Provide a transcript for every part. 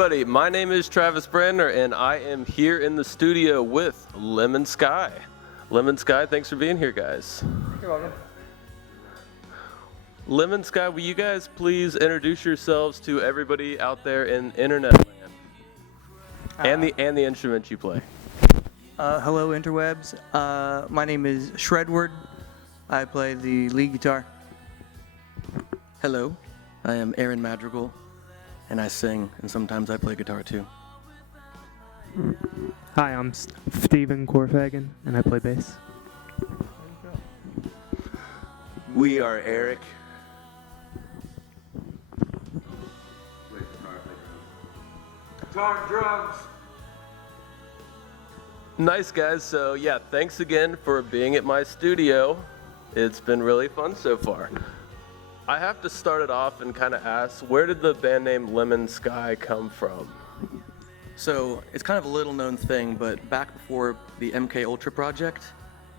everybody, my name is Travis Brandner, and I am here in the studio with Lemon Sky. Lemon Sky, thanks for being here, guys. You're welcome. Lemon Sky, will you guys please introduce yourselves to everybody out there in internet land, and the instruments you play? Hello, interwebs. My name is Shredward. I play the lead guitar. Hello, I am Aaron Madrigal, and I sing, and sometimes I play guitar too. Hi, I'm Steven Corfagan, and I play bass. We are Eric. Guitar and drums. Nice, guys. So, yeah, thanks again for being at my studio. It's been really fun so far. I have to start it off and kind of ask, where did the band name Lemon Sky come from? So it's kind of a little known thing, but back before the MK Ultra project,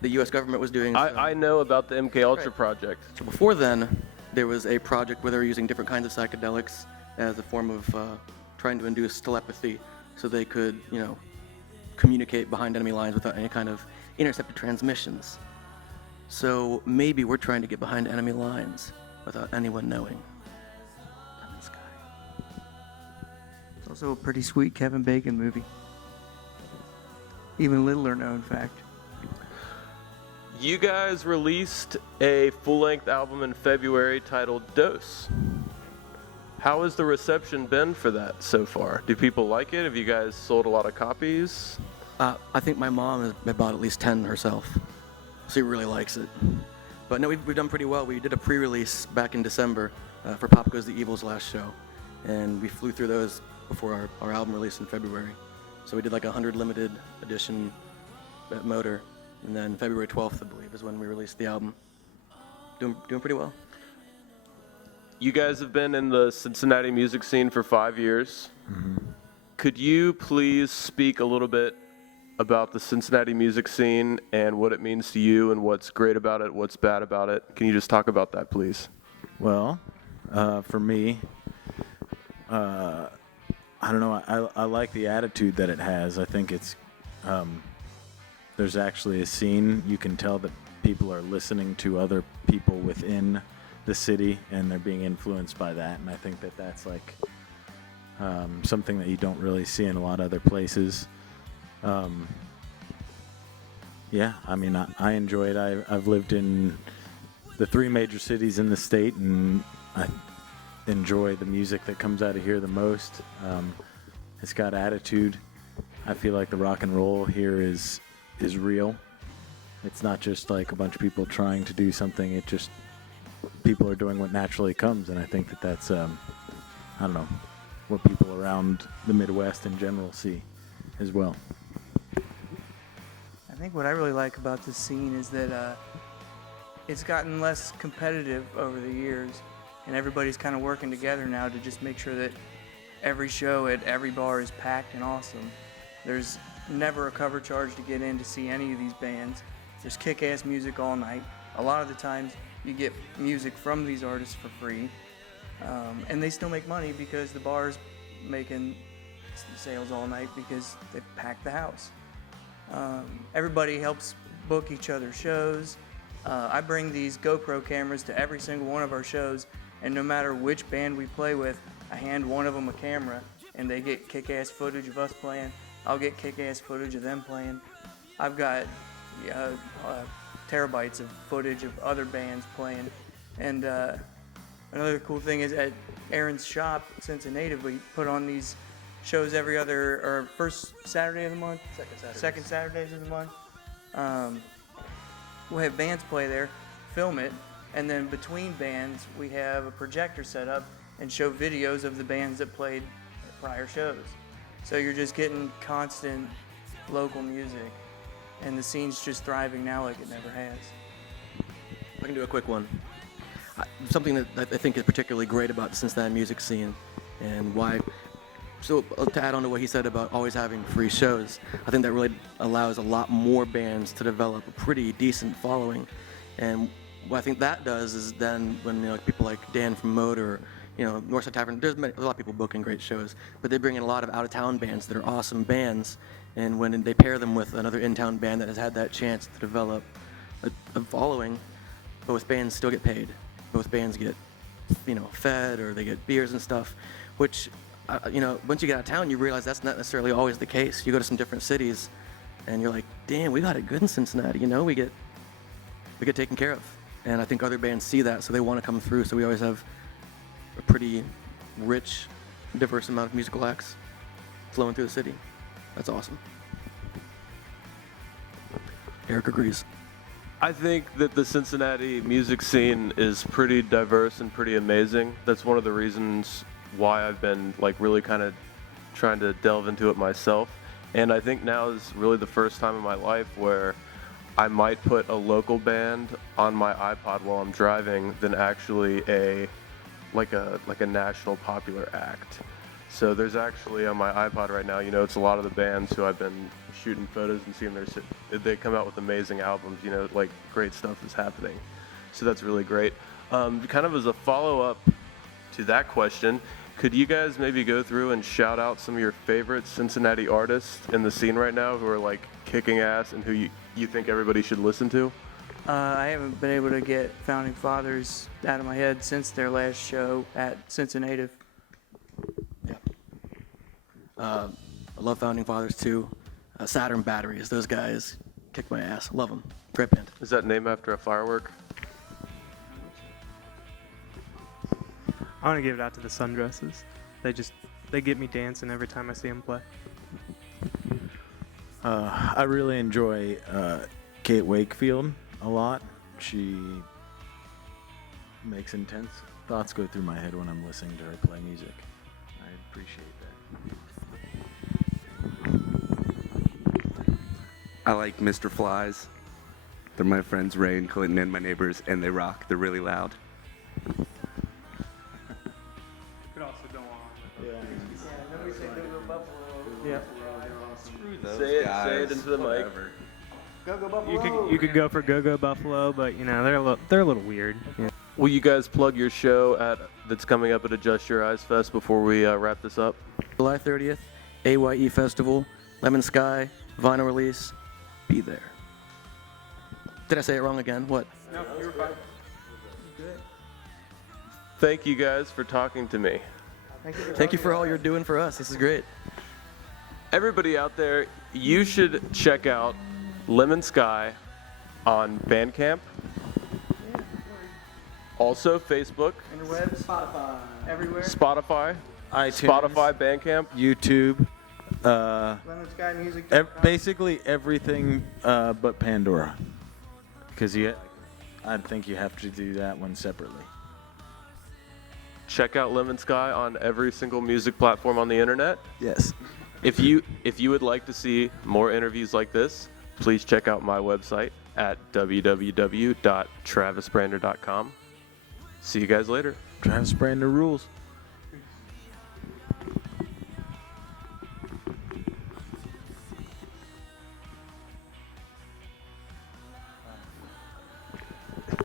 the U.S. government was doing. I know about the MK Ultra project. So before then, there was a project where they were using different kinds of psychedelics as a form of trying to induce telepathy, so they could, communicate behind enemy lines without any kind of intercepted transmissions. So maybe we're trying to get behind enemy lines without anyone knowing. Lemon Sky. It's also a pretty sweet Kevin Bacon movie. Even littler known fact. You guys released a full-length album in February titled Dose. How has the reception been for that so far? Do people like it? Have you guys sold a lot of copies? I think my mom has bought at least 10 herself. She really likes it. But no, we've done pretty well. We did a pre-release back in December for Pop Goes the Evil's last show. And we flew through those before our album release in February. So we did like a 100 limited edition at Motor. And then February 12th, I believe, is when we released the album. Doing pretty well. You guys have been in the Cincinnati music scene for 5 years. Mm-hmm. Could you please speak a little bit about the Cincinnati music scene and what it means to you and what's great about it, what's bad about it? Can you just talk about that, please? Well, for me, I don't know. I like the attitude that it has. I think it's there's actually a scene. You can tell that people are listening to other people within the city, and they're being influenced by that. And I think that that's like something that you don't really see in a lot of other places. Yeah, I mean, I enjoy it. I've lived in the 3 major cities in the state, and I enjoy the music that comes out of here the most. It's got attitude. I feel like the rock and roll here is real. It's not just like a bunch of people trying to do something. It just, people are doing what naturally comes, and I think that that's, I don't know, what people around the Midwest in general see as well. I think what I really like about this scene is that it's gotten less competitive over the years, and everybody's kind of working together now to just make sure that every show at every bar is packed and awesome. There's never a cover charge to get in to see any of these bands. There's kick-ass music all night. A lot of the times you get music from these artists for free, and they still make money because the bar's making sales all night because they packed the house. Everybody helps book each other's shows. I bring these GoPro cameras to every single one of our shows, and no matter which band we play with, I hand one of them a camera, and they get kick-ass footage of us playing. I'll get kick-ass footage of them playing. I've got terabytes of footage of other bands playing. And another cool thing is at Aaron's shop, since a native, we put on these shows every other, or first Saturday of the month? Second Saturdays of the month. We'll have bands play there, film it, and then between bands, we have a projector set up and show videos of the bands that played at prior shows. So you're just getting constant local music, and the scene's just thriving now like it never has. I can do a quick one. Something that I think is particularly great about the Cincinnati music scene, and why, so to add on to what he said about always having free shows, I think that really allows a lot more bands to develop a pretty decent following. And what I think that does is then when people like Dan from Motor, you know, Northside Tavern, there's a lot of people booking great shows, but they bring in a lot of out-of-town bands that are awesome bands, and when they pair them with another in-town band that has had that chance to develop a following, both bands still get paid. Both bands get, you know, fed, or they get beers and stuff, which, you know, once you get out of town, you realize that's not necessarily always the case. You go to some different cities, and you're like, damn, we got it good in Cincinnati, you know, we get taken care of. And I think other bands see that, so they want to come through, so we always have a pretty rich, diverse amount of musical acts flowing through the city. That's awesome. Eric agrees. I think that the Cincinnati music scene is pretty diverse and pretty amazing. That's one of the reasons why I've been like really kind of trying to delve into it myself. And I think now is really the first time in my life where I might put a local band on my iPod while I'm driving than actually a national popular act. So there's actually on my iPod right now, you know, it's a lot of the bands who I've been shooting photos and seeing they come out with amazing albums, you know, like great stuff is happening. So that's really great. Kind of as a follow-up to that question, could you guys maybe go through and shout out some of your favorite Cincinnati artists in the scene right now who are like kicking ass and who you think everybody should listen to? I haven't been able to get Founding Fathers out of my head since their last show at Cincinnati. Yeah. I love Founding Fathers too. Saturn Batteries, those guys kick my ass. Love them. Great band. Is that named after a firework? I want to give it out to the Sundresses. They get me dancing every time I see them play. I really enjoy Kate Wakefield a lot. She makes intense thoughts go through my head when I'm listening to her play music. I appreciate that. I like Mr. Flies. They're my friends Ray and Clinton and my neighbors, and they rock. They're really loud. Could also go on. Yeah. Say it into the mic. You could go for Go-Go Buffalo, but you know they're a little weird. Yeah. Will you guys plug your show that's coming up at Adjust Your Eyes Fest before we wrap this up? July 30th, AYE Festival, Lemon Sky, vinyl release. Be there. Did I say it wrong again? What? No, you were fine. Thank you guys for talking to me. Thank you for all you're doing for us. This is great. Everybody out there, you should check out Lemon Sky on Bandcamp. Also Facebook, Interwebs, Spotify, everywhere. Spotify, iTunes, Spotify, Bandcamp. YouTube, LemonSkyMusic.com. basically everything but Pandora. Because I think you have to do that one separately. Check out Lemon Sky on every single music platform on the internet. Yes. If you would like to see more interviews like this, please check out my website at www.travisbrandner.com. See you guys later. Travis Brandner rules.